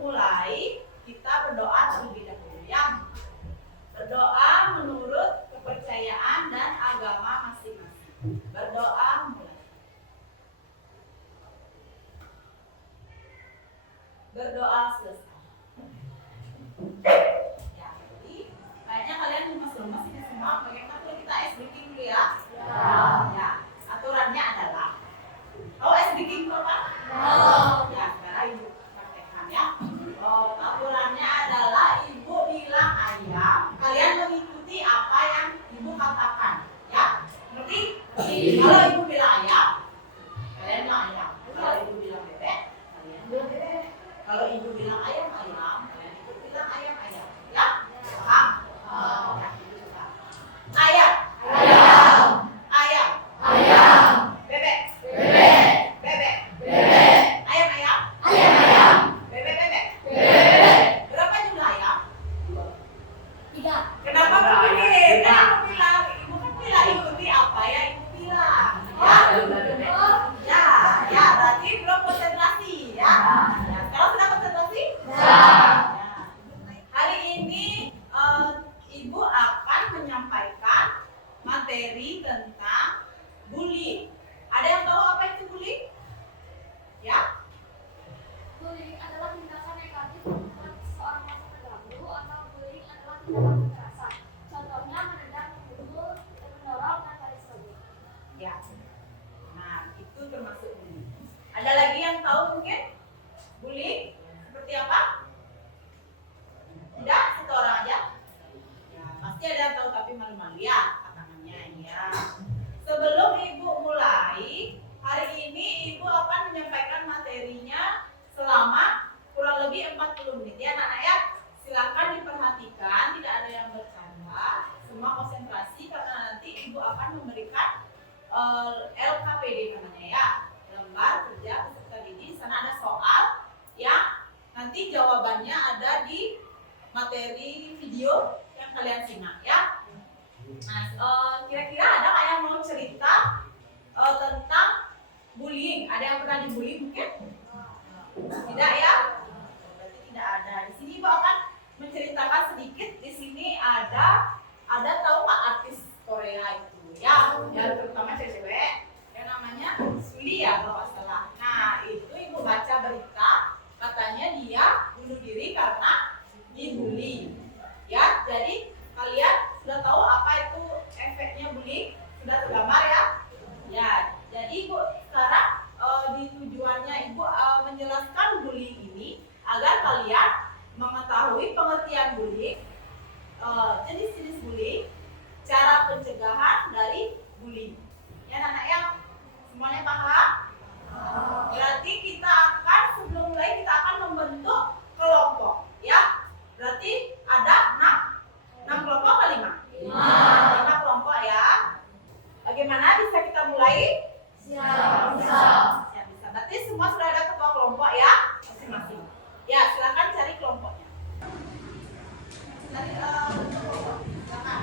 mulai, kita berdoa terlebih dahulu ya. Berdoa menurut kepercayaan dan agama masing-masing. Berdoa mulai. Berdoa selesai. Ya, jadi kayaknya kalian lemas-lemas ini semua. Bagaimana kalau kita ice breaking dulu ya? Ya. Aturannya adalah, ice breaking apa? Ya, sekarang ibu praktekkan ya. Aturannya adalah ibu bilang ayam, kalian mengikuti apa yang ibu katakan, ya. Ngerti? Kalau ibu bilang ayam, kalian bilang ayam. Kalau ibu bilang bebek, kalian bilang bebek. Kalau ibu bilang ayam, kalian ibu bilang ayam. Ya? Paham? Ya, gitu juga. Ayam. Bebek. Ayam. Bebek. Berapa jumlah ayam? 3. Kenapa begini? Ibu kan bilang ikuti apa ya ibu bilang. Ya, berarti belum konsentrasi ya. Sekarang sudah konsentrasi? Hari ini ibu akan menyampaikan materi tentang bullying. Ada yang tahu apa itu bullying? Ya? Bullying adalah tindakan negatif membuat seseorang merasa terganggu, atau bullying adalah tindakan kekerasan. Contohnya menendang, memukul, mendorong, dan lain sebagainya. Ya. Nah, itu termasuk bullying. Ada lagi yang tahu mungkin? Bullying seperti apa? Tidak? Satu orang aja? Ya, pasti ada yang tahu tapi malu-malu ya tangannya ya. Sebelum ibu mulai, hari ini ibu akan menyampaikan materinya selama kurang lebih 40 menit ya anak-anak ya. Silakan diperhatikan, tidak ada yang bercanda, semua konsentrasi karena nanti ibu akan memberikan LKPD namanya ya, lembar kerja peserta didik. Di sana ada soal yang nanti jawabannya ada di materi video yang kalian simak ya. Nah, kira-kira ada nggak yang mau cerita tentang bullying? Ada yang pernah dibully mungkin? Tidak ya? Berarti tidak ada. Di sini ibu akan menceritakan sedikit. Di sini ada tahu nggak artis Korea itu ya? Ya terutama cewek-cewek yang namanya Suli ya kalau nggak salah. Nah itu ibu baca berita katanya dia bunuh diri karena dibully. Ya, jadi kalian sudah tahu apa itu efeknya bullying? Sudah tergambar ya? Ya, jadi ibu sekarang di tujuannya ibu menjelaskan bullying ini agar kalian mengetahui pengertian bullying, jenis-jenis bullying, cara pencegahan dari bullying. Ya, anak-anak yang semuanya paham? Berarti kita akan sebelum mulai kita akan membentuk kelompok, ya. Berarti ada 6 kelompok apa 5? 5 kelompok ya. Bagaimana bisa kita mulai? Bisa. Berarti semua sudah ada ketua kelompok ya masing-masing. Ya, silakan cari kelompoknya. Cari kelompok. Silakan.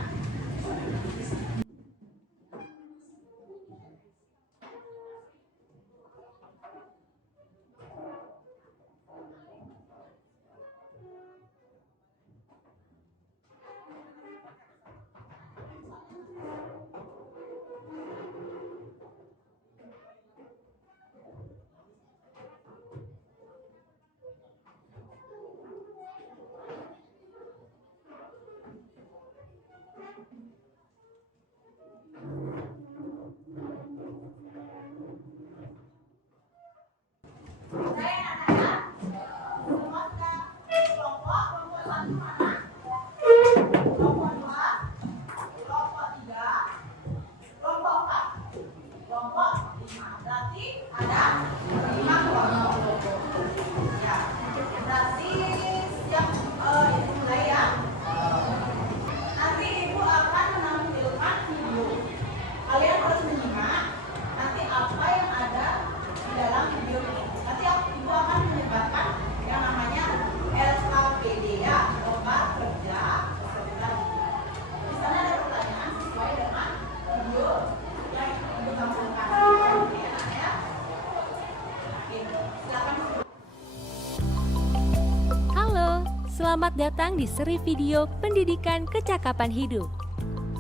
Selamat datang di seri video Pendidikan Kecakapan Hidup.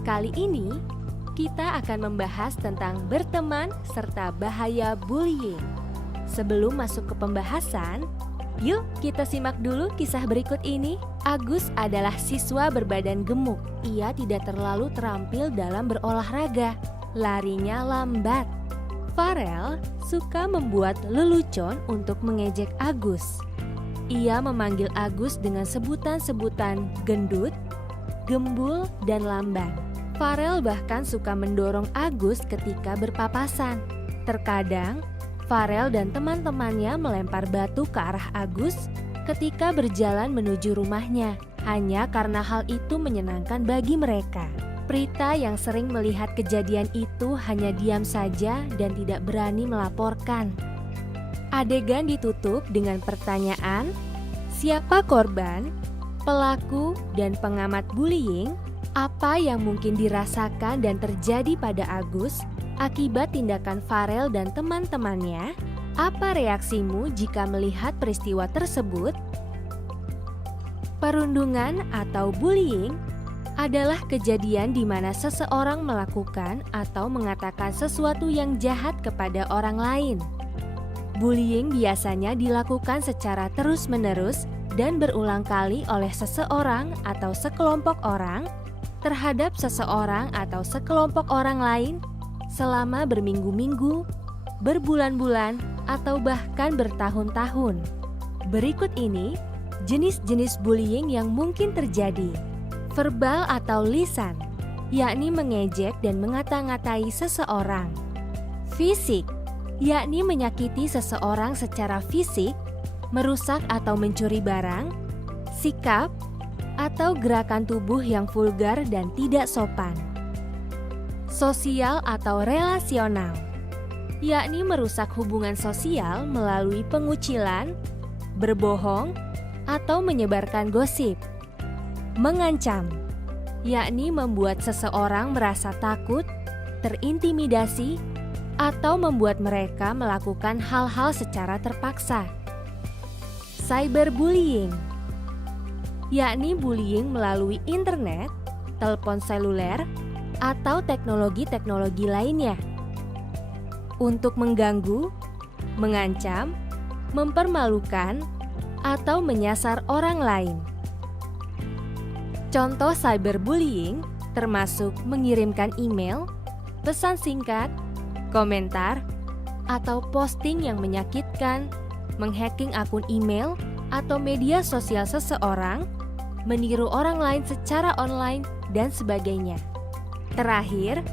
Kali ini, kita akan membahas tentang berteman serta bahaya bullying. Sebelum masuk ke pembahasan, yuk kita simak dulu kisah berikut ini. Agus adalah siswa berbadan gemuk. Ia tidak terlalu terampil dalam berolahraga. Larinya lambat. Farel suka membuat lelucon untuk mengejek Agus. Ia memanggil Agus dengan sebutan-sebutan gendut, gembul, dan lamban. Farel bahkan suka mendorong Agus ketika berpapasan. Terkadang, Farel dan teman-temannya melempar batu ke arah Agus ketika berjalan menuju rumahnya, hanya karena hal itu menyenangkan bagi mereka. Prita yang sering melihat kejadian itu hanya diam saja dan tidak berani melaporkan. Adegan ditutup dengan pertanyaan, siapa korban, pelaku, dan pengamat bullying? Apa yang mungkin dirasakan dan terjadi pada Agus akibat tindakan Farel dan teman-temannya? Apa reaksimu jika melihat peristiwa tersebut? Perundungan atau bullying adalah kejadian di mana seseorang melakukan atau mengatakan sesuatu yang jahat kepada orang lain. Bullying biasanya dilakukan secara terus-menerus dan berulang kali oleh seseorang atau sekelompok orang terhadap seseorang atau sekelompok orang lain selama berminggu-minggu, berbulan-bulan, atau bahkan bertahun-tahun. Berikut ini jenis-jenis bullying yang mungkin terjadi. Verbal atau lisan, yakni mengejek dan mengata-ngatai seseorang. Fisik, yakni menyakiti seseorang secara fisik, merusak atau mencuri barang. Sikap atau gerakan tubuh yang vulgar dan tidak sopan. Sosial atau relasional, yakni merusak hubungan sosial melalui pengucilan, berbohong, atau menyebarkan gosip. Mengancam, yakni membuat seseorang merasa takut, terintimidasi, atau membuat mereka melakukan hal-hal secara terpaksa. Cyberbullying, yakni bullying melalui internet, telepon seluler, atau teknologi-teknologi lainnya. Untuk mengganggu, mengancam, mempermalukan, atau menyasar orang lain. Contoh cyberbullying termasuk mengirimkan email, pesan singkat, komentar, atau posting yang menyakitkan, menghacking akun email atau media sosial seseorang, meniru orang lain secara online, dan sebagainya. Terakhir,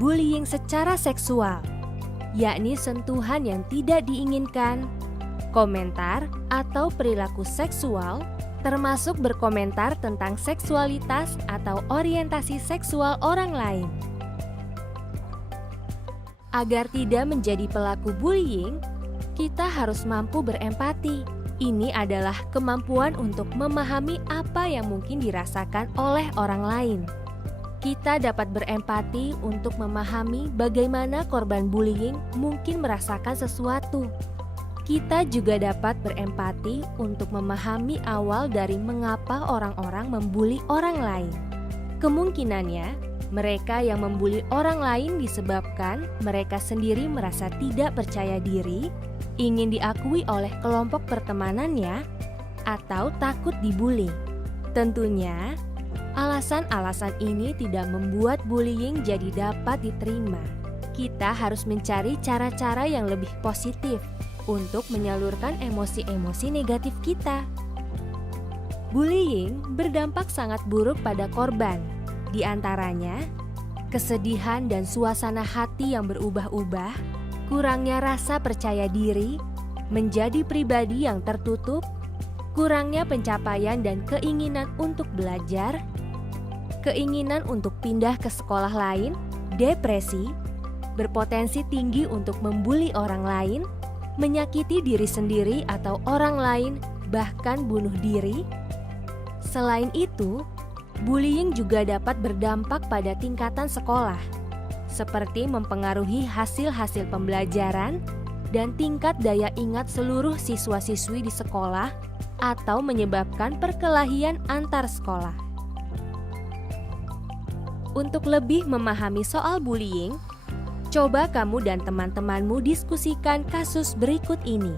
bullying secara seksual, yakni sentuhan yang tidak diinginkan, komentar atau perilaku seksual, termasuk berkomentar tentang seksualitas atau orientasi seksual orang lain. Agar tidak menjadi pelaku bullying, kita harus mampu berempati. Ini adalah kemampuan untuk memahami apa yang mungkin dirasakan oleh orang lain. Kita dapat berempati untuk memahami bagaimana korban bullying mungkin merasakan sesuatu. Kita juga dapat berempati untuk memahami awal dari mengapa orang-orang membuli orang lain. Kemungkinannya, mereka yang membuli orang lain disebabkan mereka sendiri merasa tidak percaya diri, ingin diakui oleh kelompok pertemanannya, atau takut dibully. Tentunya, alasan-alasan ini tidak membuat bullying jadi dapat diterima. Kita harus mencari cara-cara yang lebih positif untuk menyalurkan emosi-emosi negatif kita. Bullying berdampak sangat buruk pada korban, di antaranya kesedihan dan suasana hati yang berubah-ubah, kurangnya rasa percaya diri, menjadi pribadi yang tertutup, kurangnya pencapaian dan keinginan untuk belajar, keinginan untuk pindah ke sekolah lain, depresi, berpotensi tinggi untuk membuli orang lain, menyakiti diri sendiri atau orang lain, bahkan bunuh diri. Selain itu, bullying juga dapat berdampak pada tingkatan sekolah, seperti mempengaruhi hasil-hasil pembelajaran dan tingkat daya ingat seluruh siswa-siswi di sekolah, atau menyebabkan perkelahian antar sekolah. Untuk lebih memahami soal bullying, coba kamu dan teman-temanmu diskusikan kasus berikut ini.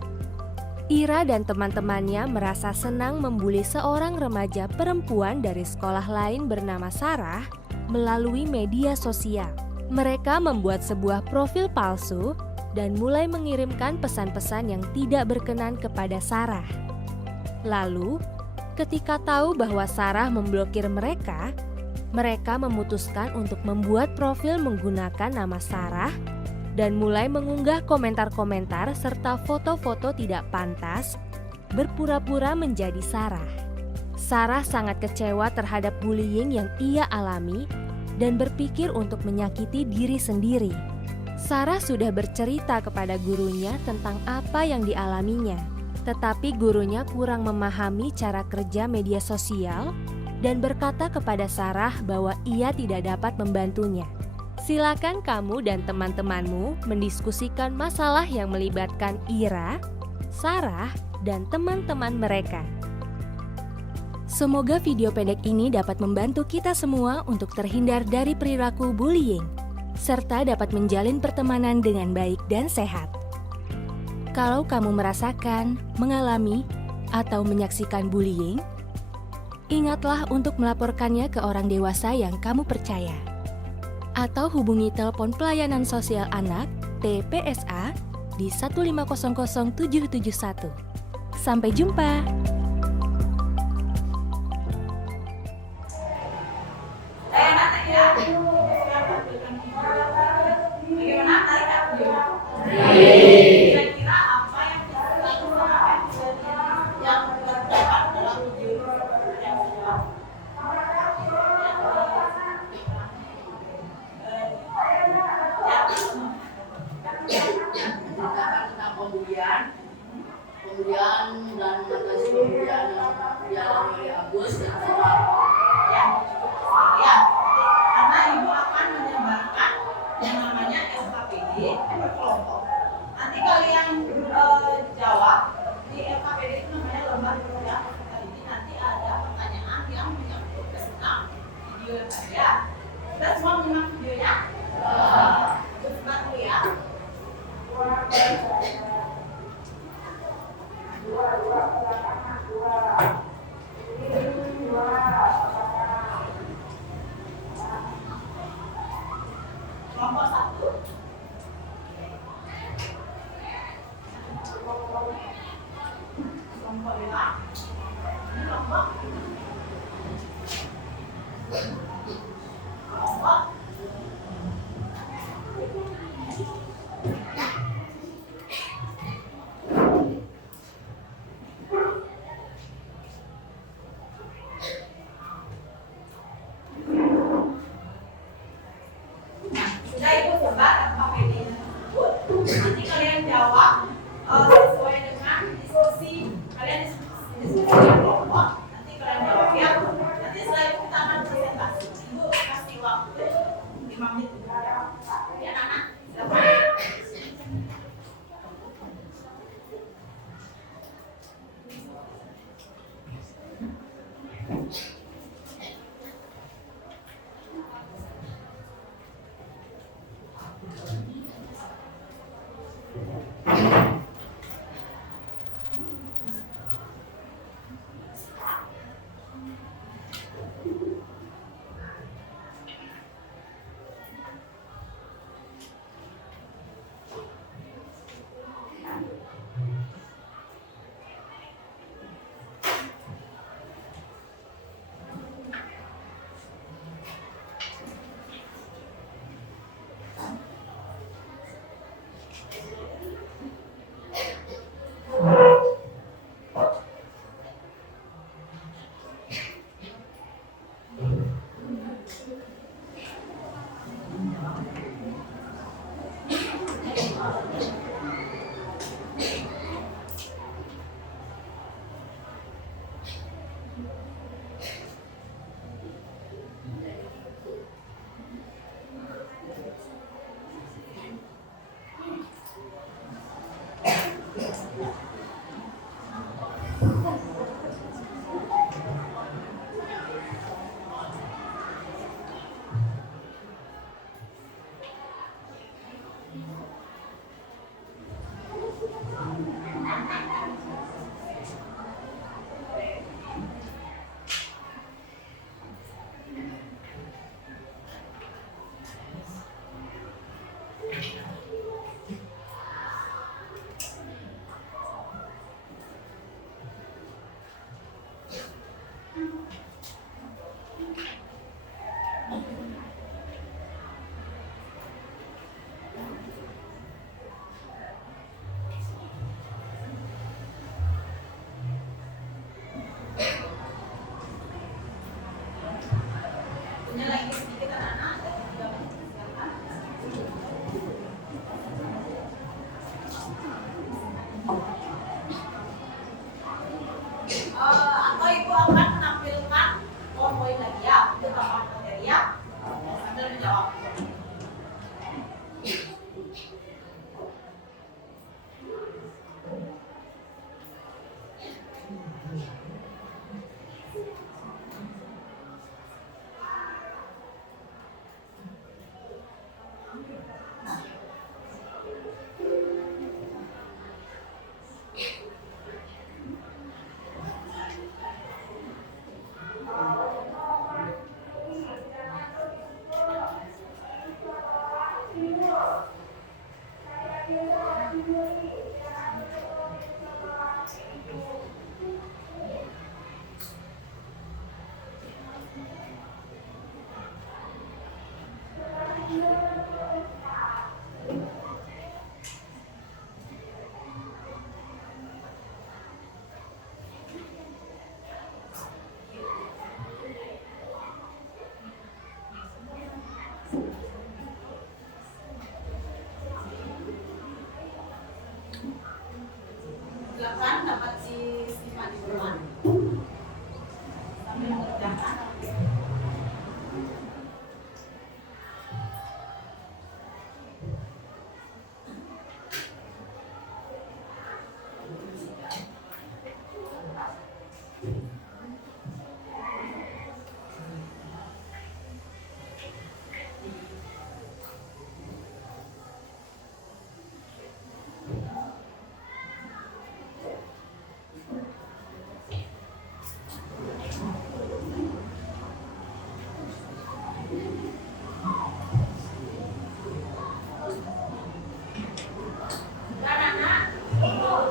Ira dan teman-temannya merasa senang membuli seorang remaja perempuan dari sekolah lain bernama Sarah melalui media sosial. Mereka membuat sebuah profil palsu dan mulai mengirimkan pesan-pesan yang tidak berkenan kepada Sarah. Lalu, ketika tahu bahwa Sarah memblokir mereka memutuskan untuk membuat profil menggunakan nama Sarah dan mulai mengunggah komentar-komentar serta foto-foto tidak pantas, berpura-pura menjadi Sarah. Sarah sangat kecewa terhadap bullying yang ia alami dan berpikir untuk menyakiti diri sendiri. Sarah sudah bercerita kepada gurunya tentang apa yang dialaminya, tetapi gurunya kurang memahami cara kerja media sosial dan berkata kepada Sarah bahwa ia tidak dapat membantunya. Silakan kamu dan teman-temanmu mendiskusikan masalah yang melibatkan Ira, Sarah, dan teman-teman mereka. Semoga video pendek ini dapat membantu kita semua untuk terhindar dari perilaku bullying, serta dapat menjalin pertemanan dengan baik dan sehat. Kalau kamu merasakan, mengalami, atau menyaksikan bullying, ingatlah untuk melaporkannya ke orang dewasa yang kamu percaya. Atau hubungi telepon pelayanan sosial anak TPSA di 1500771. Sampai jumpa! Bagaimana tarik kira-kira apa yang bisa dilakukan yang terdapat dalam video yang sudah tentang pembulian dan mengatasi pembulian yang dialami oleh Agus dan Sarah. ya, karena ibu akan menyebarkan yang namanya LKPD berkelompok. Nanti kalian jawab di LKPD itu namanya lomba kerja kali ini. Nanti ada pertanyaan yang menyangkut tentang video yang ada. Kita semua menyimak videonya. Sebentar dulu ya. Silakan dapat disimak di rumah. Sambil mengerjakan.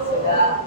Sudah.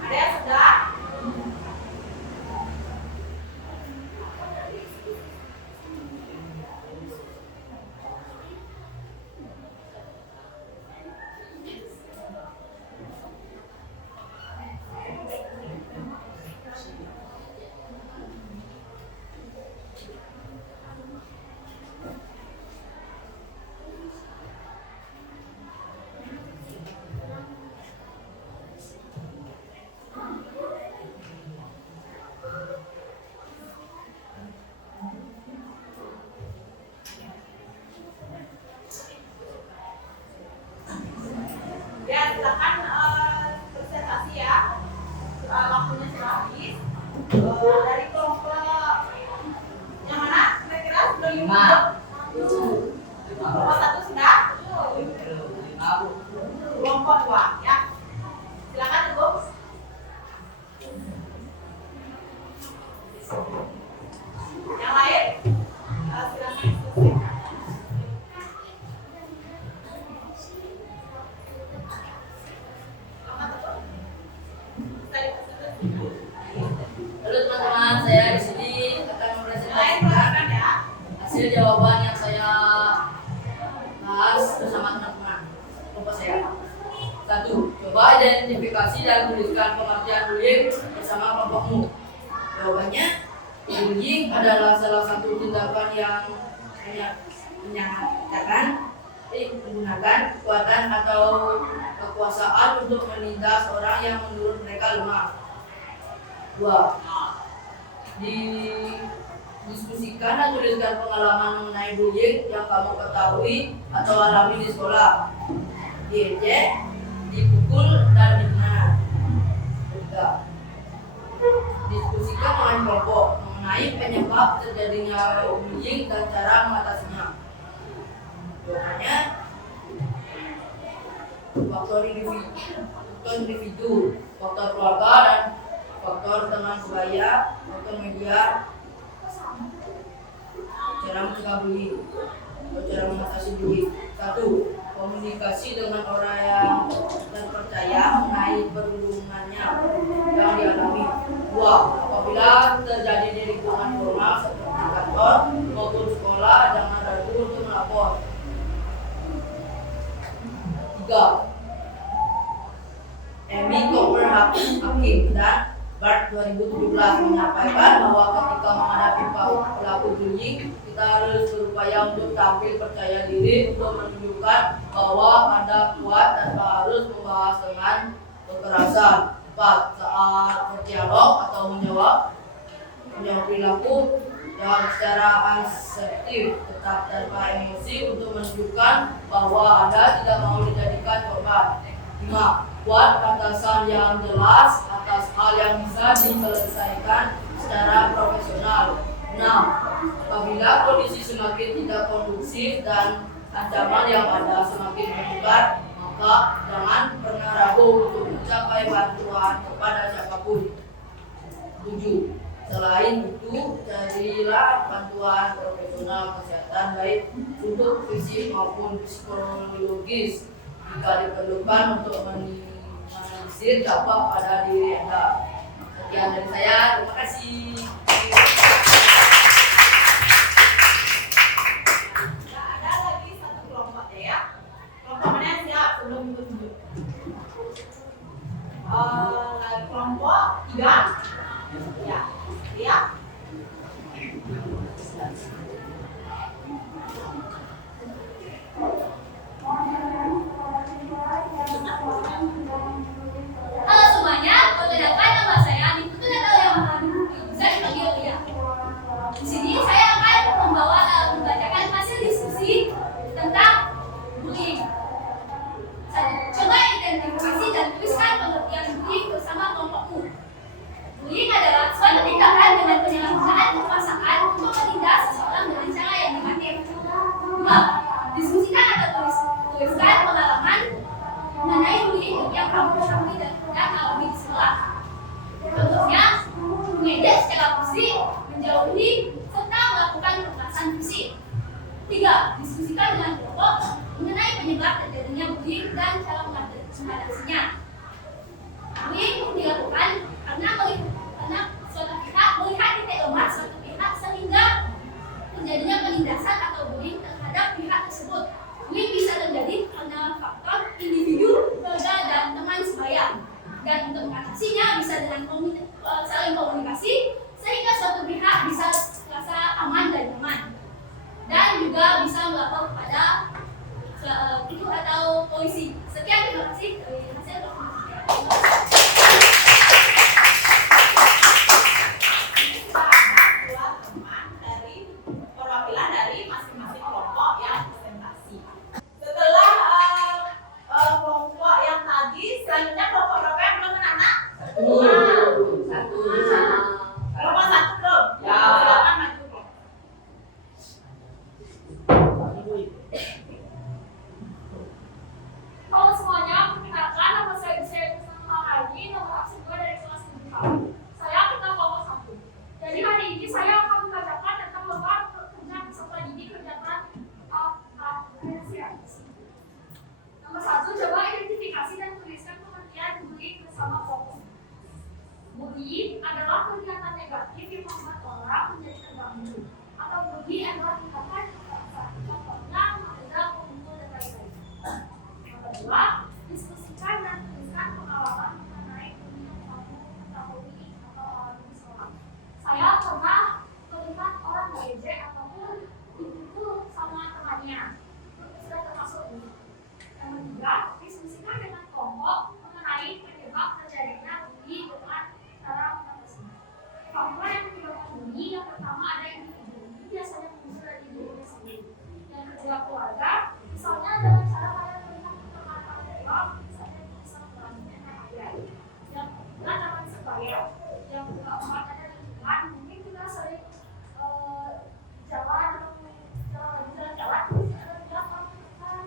Ada yang sudah? Ya, silakan presentasi ya. Waktunya sudah habis. Dari kelompok yang mana? Kira-kira sudah 5. Kelompok 1 sudah? Kelompok 2 ya. Silakan Ibu. Yang lain? Silakan selesaikan. Halo teman-teman, saya di sini akan mempresentasikan hasil jawaban yang saya bahas bersama teman-teman kelompok saya. 1. Coba identifikasi dan tuliskan pengertian bullying bersama kelompokmu. Jawabannya, bullying adalah salah satu tindakan yang menggunakan kekuatan atau kekuasaan untuk menindas orang yang menurut mereka lemah. 2. Didiskusikan dan tuliskan pengalaman mengenai bullying yang kamu ketahui atau alami di sekolah. Diejek, dipukul, dan dihina. 3. Diskusikan dengan kelompok mengenai penyebab terjadinya bullying dan cara mengatasinya. Jawabannya, faktor individu, faktor keluarga, dan faktor teman sebaya, faktor media, cara mencegah bullying atau cara mengatasi bullying. 1. Komunikasi dengan orang yang terpercaya mengenai perundungannya yang dialami. 2. Apabila terjadi di lingkungan formal seperti kantor maupun sekolah, jangan ragu untuk melapor. 3. Amy Cooper Hakim dan Bart 2017 menyampaikan bahwa ketika menghadapi pelaku bullying, kita harus berupaya untuk tampil percaya diri untuk menunjukkan bahwa Anda kuat tanpa harus membahas dengan kekerasan. 4. Saat berdialog atau menjawab perilaku dan secara asertif, tetap tanpa emosi untuk menunjukkan bahwa Anda tidak mau dijadikan korban. 5. Buat batasan yang jelas atas hal yang bisa diselesaikan secara profesional. 6. Apabila kondisi semakin tidak kondusif dan ancaman yang ada semakin meningkat, maka jangan pernah ragu untuk mencapai bantuan kepada siapapun. 7. Selain itu, carilah bantuan profesional kesehatan baik untuk fisik maupun psikologis jika diperlukan untuk meminimalisir dampak pada diri Anda. Sekian dari saya, terima kasih. Ada lagi satu kelompok ya. Kelompok mana yang siap sebelum tunjuk? Kelompok 3. Ya, siap. Halo semuanya, perkenalkan nama saya Diputu Natalia Maharani, bisa dipanggil Lia. Di sini saya akan membacakan hasil diskusi tentang bullying. 1. Coba identifikasi dan tuliskan pengertian bullying bersama kelompokmu. Bullying adalah suatu tindakan dengan penyalahgunaan kekuasaan untuk menindas seseorang dengan cara yang negatif. 2. Diskusikan atau tuliskan pengalaman mengenai bullying yang kamu ketahui dan alami di sekolah. Contohnya, mengejek secara fisik, menjauhi, serta melakukan kekerasan fisik. 3. Diskusikan dengan kelompok mengenai penyebab terjadinya bullying dan cara mengatasinya. Bullying dilakukan karena suatu pihak melihat titik lemah suatu pihak sehingga terjadinya penindasan atau bullying terhadap pihak tersebut. Bullying bisa terjadi karena faktor individu, keluarga, dan teman sebaya. Dan untuk mengatasinya bisa dengan saling komunikasi sehingga suatu pihak bisa merasa aman dan nyaman. Dan juga bisa melapor kepada itu atau polisi. Sekian, terima kasih dari hasil dokumentasi. Halo semuanya, perkenalkan nama saya Maharani, nomor absen 2 dari kelas 7. Saya ketua kelompok 1. Jadi hari ini saya akan membacakan tentang lomba kerja peserta didik kegiatan apresiasi. Nomor 1, coba identifikasi dan tuliskan pengertian bullying bersama kelompok. Bullying adalah kegiatan negatif yang membuat orang menjadi terganggu. Atau bullying adalah tindakan kekerasan. Contohnya menghadang, memukul, dan lain-lain. Kedua, diskusikan dan tuliskan pengalaman mengenai bullying yang kamu ketahui atau alami di sekolah. Saya pernah melihat orang mengejek ataupun dipukul sama temannya. Itu sudah termasuk bullying. Yang ketiga, diskusikan dengan kelompok mengenai penyebab terjadinya bullying dengan cara mengatasinya. Faktor yang menyebabkan bullying yang pertama ada individu. Ini biasanya muncul dari dirinya sendiri. Yang kedua, keluarga. Misalnya dengan cara kalian misalnya bisa melalui ayat. Yang ketiga teman sebaya. Yang keempat ada lingkungan. Mungkin kita sering jalan jalan-jalan terus ada belakang teman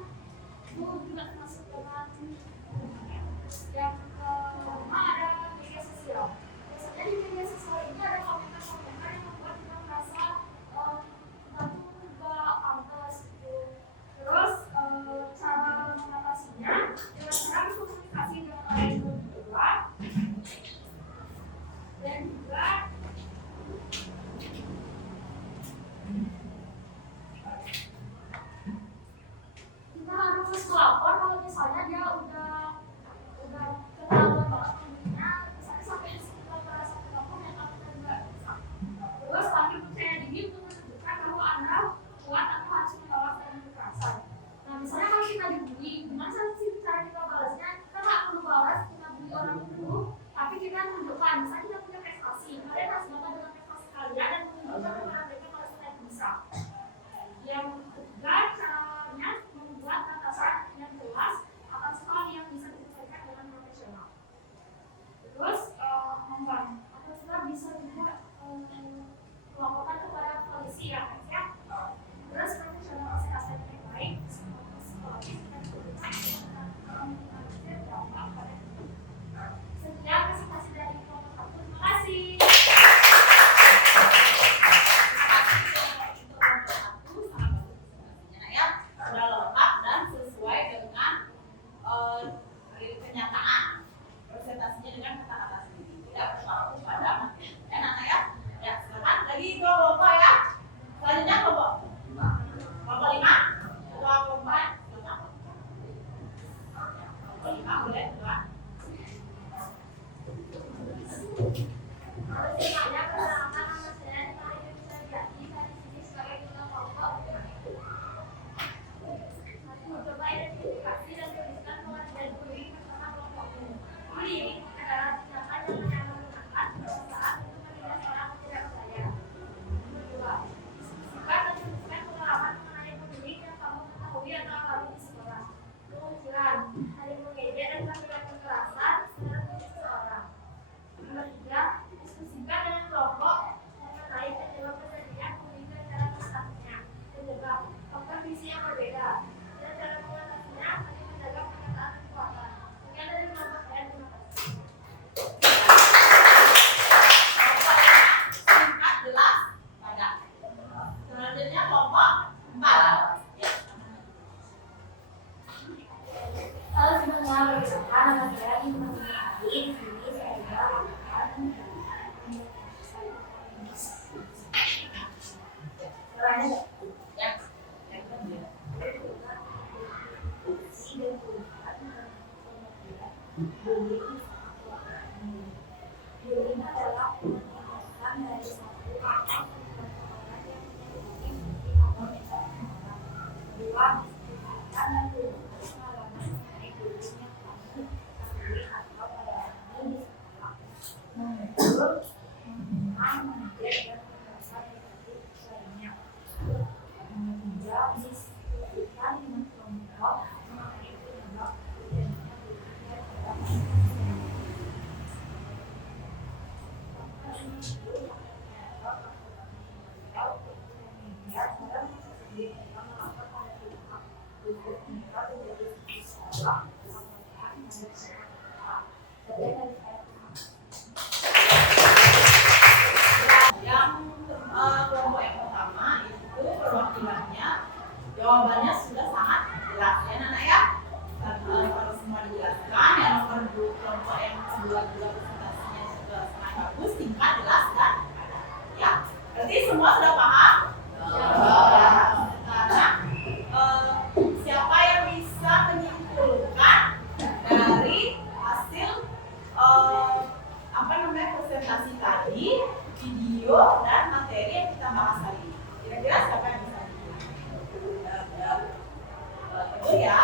itu juga termasuk dengan lingkungan. Yang kelima ada media sosial. Biasanya di media sosial ini ada komentar-komentar yang membuat kita merasa kita tuh nggak pantas gitu. Terus cara mengatasinya dengan cara berkomunikasi dengan orang yang berbeda dan juga kita harus melapor kalau misalnya dia udah boleh Tuan. Semuanya perkenalkan nama saya Maria Bisa Jati. Saya di sini sebagai ketua kelompok. Coba identifikasi dan tuliskan pengertian bullying bersama kelompokmu. Bullying adalah tindakan yang menggunakan perasaan untuk menindas orang yang tidak berdaya. Kedua, diskusikan dan tuliskan pengalaman mengenai bullying yang kamu ketahui atau alami di sekolah. Kemunculan, saling mengejek dan melakukan kekerasan terhadap seseorang. Nomor 3, diskusikan dengan kelompok mengenai penyebab terjadinya bullying dan cara mengatasinya. Penyebab, faktor visi yang berbeda dan cara mengatasinya saling menjaga perkataan dan kekuatan. Sekian dari kelompok saya, terima kasih. Singkat, jelas, padat. Selanjutnya kelompok 4. Ya. Halo semua, perkenalkan nama saya Iman Ali. Di sini saya akan Ya. bullying adalah penolakan dari satu orang yang memiliki atau mental. Kedua, diskusikan dan tuliskan pengalaman mengenai bullying yang kamu ketahui atau alami di sekolah. Nomor 2, mengejek dan kekerasan negatif lainnya. Nomor 3, diskusikan dengan kelompok mengenai penyebab terjadinya bullying dan cara mengatasinya. Yang kelompok yang pertama itu perwakilannya jawabannya sudah sangat jelas ya anak ya. Kalau semua dijelaskan, yang nomor 2 kelompok yang kedua juga presentasinya sudah sangat bagus, singkat, jelas dan padat. Ya, berarti semua sudah paham? Ya. Sekarang siapa yang bisa menyimpulkan dari hasil presentasi tadi, video dan materi yang kita bahas tadi ini? Kira-kira siapa yang bisa? Itu ya.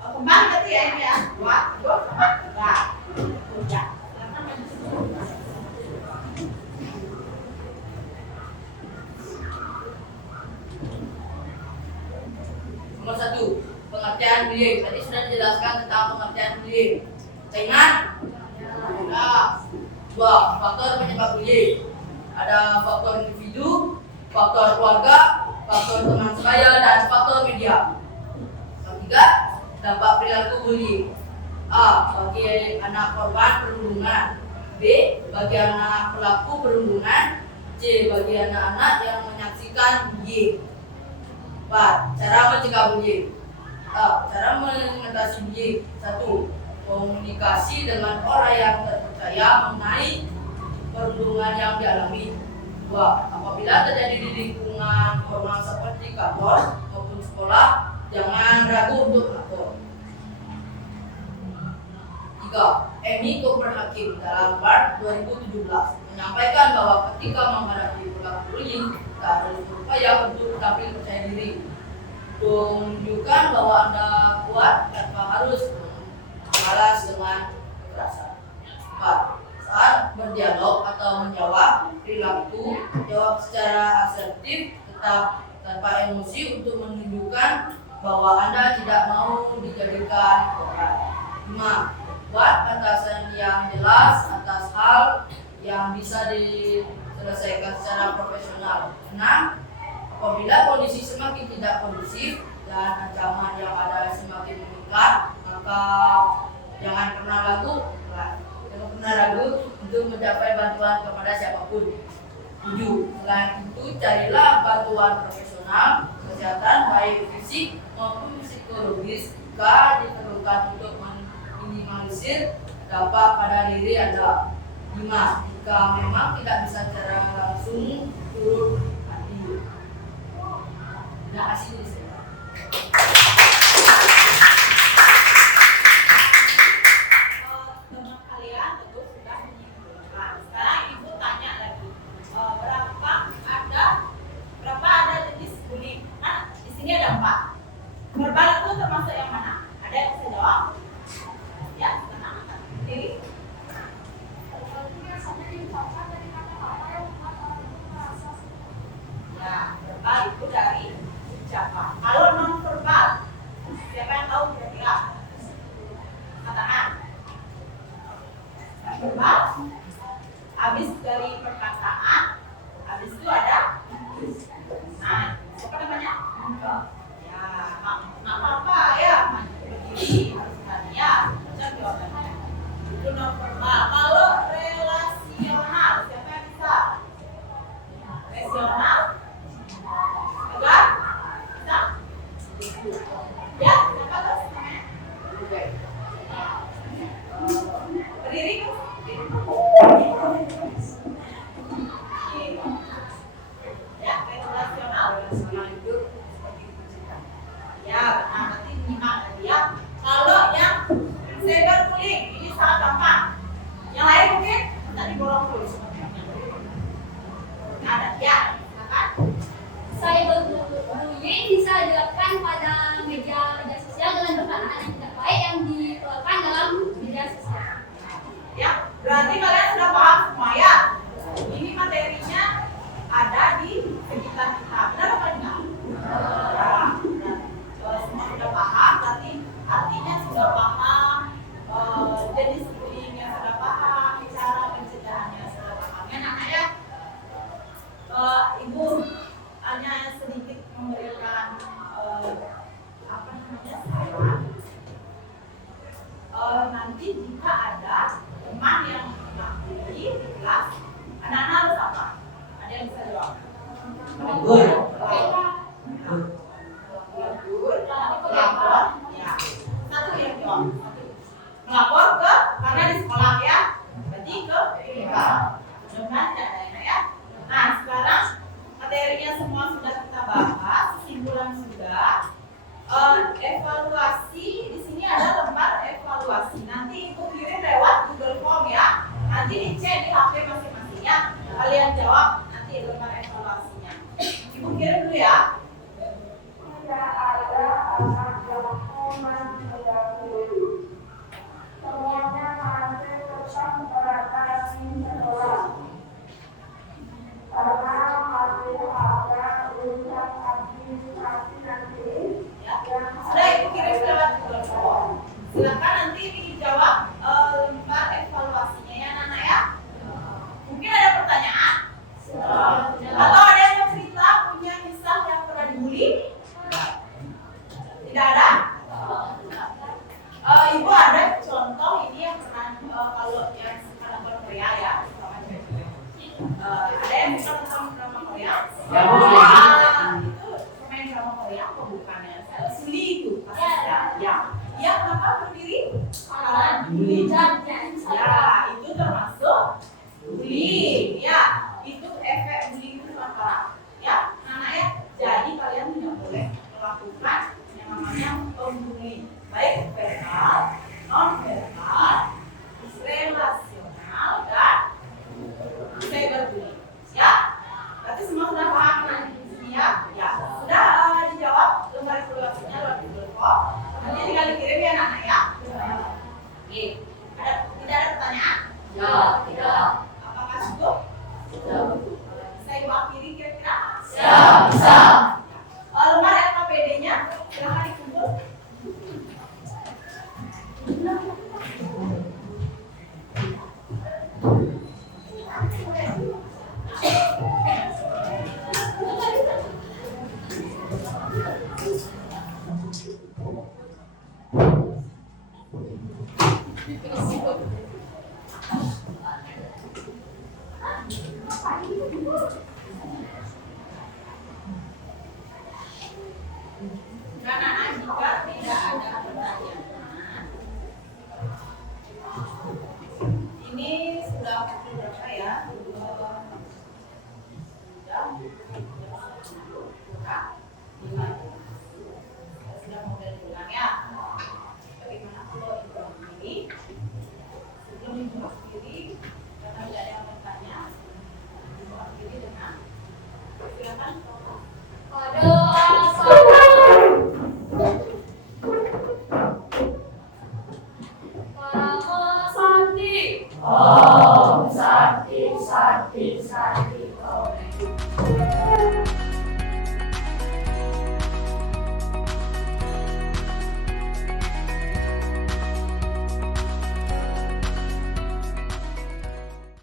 Kembali berarti ya ini ya. 2, 3. Ya. Silakan maju. Nomor 1, pengertian bullying. Tadi sudah dijelaskan tentang pengertian bullying. Ingat? Nah, 2, faktor penyebab bullying. Ada faktor individu, faktor keluarga, faktor teman sebaya, dan faktor media. Yang 3, dampak perilaku bullying. A. Bagi anak korban perundungan. B. Bagi anak pelaku perundungan. C. Bagi anak-anak yang menyaksikan bullying. 4. Cara mencegah bullying. A. Cara mengatasi bullying. 1. Komunikasi dengan orang yang terpercaya mengenai perundungan yang dialami. 2. Apabila terjadi di lingkungan formal seperti kantor maupun sekolah, jangan ragu untuk lapor. 3. Emi Koper Hakim dalam Maret 2017 menyampaikan bahwa ketika menghadapi perilaku bullying, kita harus berupaya untuk tampil percaya diri, menunjukkan bahwa Anda kuat tanpa harus membalas dengan kekerasan. 4. Saat berdialog atau menjawab perilaku, jawab secara asertif, tetap tanpa emosi untuk menunjukkan bahwa Anda tidak mau dijadikan korban. 5. Buat batasan yang jelas atas hal yang bisa diselesaikan secara profesional. 6. Apabila kondisi semakin tidak kondusif dan ancaman yang ada semakin meningkat, maka jangan pernah ragu untuk mencapai bantuan kepada siapapun. 7. Selain itu, carilah bantuan profesional kesehatan baik fisik maupun psikologis jika diperlukan untuk minimalisir dampak pada diri Anda. 5. Jika memang tidak bisa secara langsung, turun hati. Terima kasih. verbal. Habis dari perkataan, habis itu ada apa namanya? Ya, nggak apa-apa ya, berdiri harus berani ya. Baca jawabannya. Itu non verbal. Kalau relasional, siapa yang bisa? Rasional? Enggak? Bisa? Ya, siapa terus namanya? Berdiri kan? Ya, relasional. itu seperti dipercayai. Ya, benar. Nanti nyimak lagi ya. Kalau yang cyberbullying, ini sangat gampang. Yang lain mungkin tadi bolong tulis. Ada, ya. Silakan. Cyberbullying bisa dilakukan pada media sosial dengan perkataan yang tidak baik yang dikeluarkan dalam media sosial. Ya, berarti kalian sudah paham semua ya. Ini materinya ada di sekitar kita. Benar apa enggak? Ya, benar. Semua sudah paham, berarti artinya sudah paham, jenis bullyingnya sudah paham, cara pencegahannya sudah paham. Ya, namanya Ibu hanya sedikit memberikan apa namanya saran. Nanti jika ada teman yang mengakui di kelas, anak-anak harus apa? Ada yang bisa jawab? Tegur. Melapor, ya. Satu yang jawab. Melapor ke, karena di sekolah ya, berarti ke kita. Mudah-mudahan tidak ada yang ya. Nah, sekarang materinya semua sudah kita bahas, kesimpulan sudah. Evaluasi di sini ada lembar evaluasi. Nanti Ibu kirim lewat Google Form ya. Nanti dicek di HP masing-masing ya. Kalian jawab nanti lembar evaluasinya. Ibu kirim dulu ya. Tidak ada anak yang mendahului. Semuanya masih tetap beradaptasi sekolah. Karena masih ada urusan administrasi nanti. Ya. Sudah Ibu kirim lewat Google Form. Silakan nanti dijawab lembar evaluasinya ya anak-anak ya. Mungkin ada pertanyaan? Atau ada yang mau cerita punya kisah yang pernah dibully? Tidak ada? Ibu ada contoh ini yang pernah kalau yang suka nonton Korea ya, sama cewek-cewek. Ada yang suka nonton drama Korea? Ya, Bu. Itu pemain drama Korea apa bukan ya? Suli itu pasti ya. Ya, kenapa berdiri? Karena Bully. Ya, itu termasuk bullying. Ya, itu efek bullying itu sangat parah. Ya, anak-anak ya. Jadi kalian tidak boleh melakukan yang namanya pembuli, baik verbal, non verbal, relasional dan cyberbullying. Ya, berarti semua sudah paham kan? Ya, ya. Sudah dijawab lembar evaluasinya lewat Google Form. Nanti tinggal dikirim ya anak-anak ya. Oke. Tidak ada pertanyaan? Ya, tidak. Apakah cukup? Ya. Bisa Ibu akhiri kira-kira? Ya, bisa. Lembar LKPD-nya silahkan dikumpul. Karena jika tidak ada pertanyaan, ini sudah pukul berapa ya? Sudah mulai pulang ya. Bagaimana kalau Ibu akhiri? Sebelum Ibu akhiri, karena tidak ada yang bertanya, Ibu akhiri dengan silakan. Namo Santi. Om Santi Santi Santi.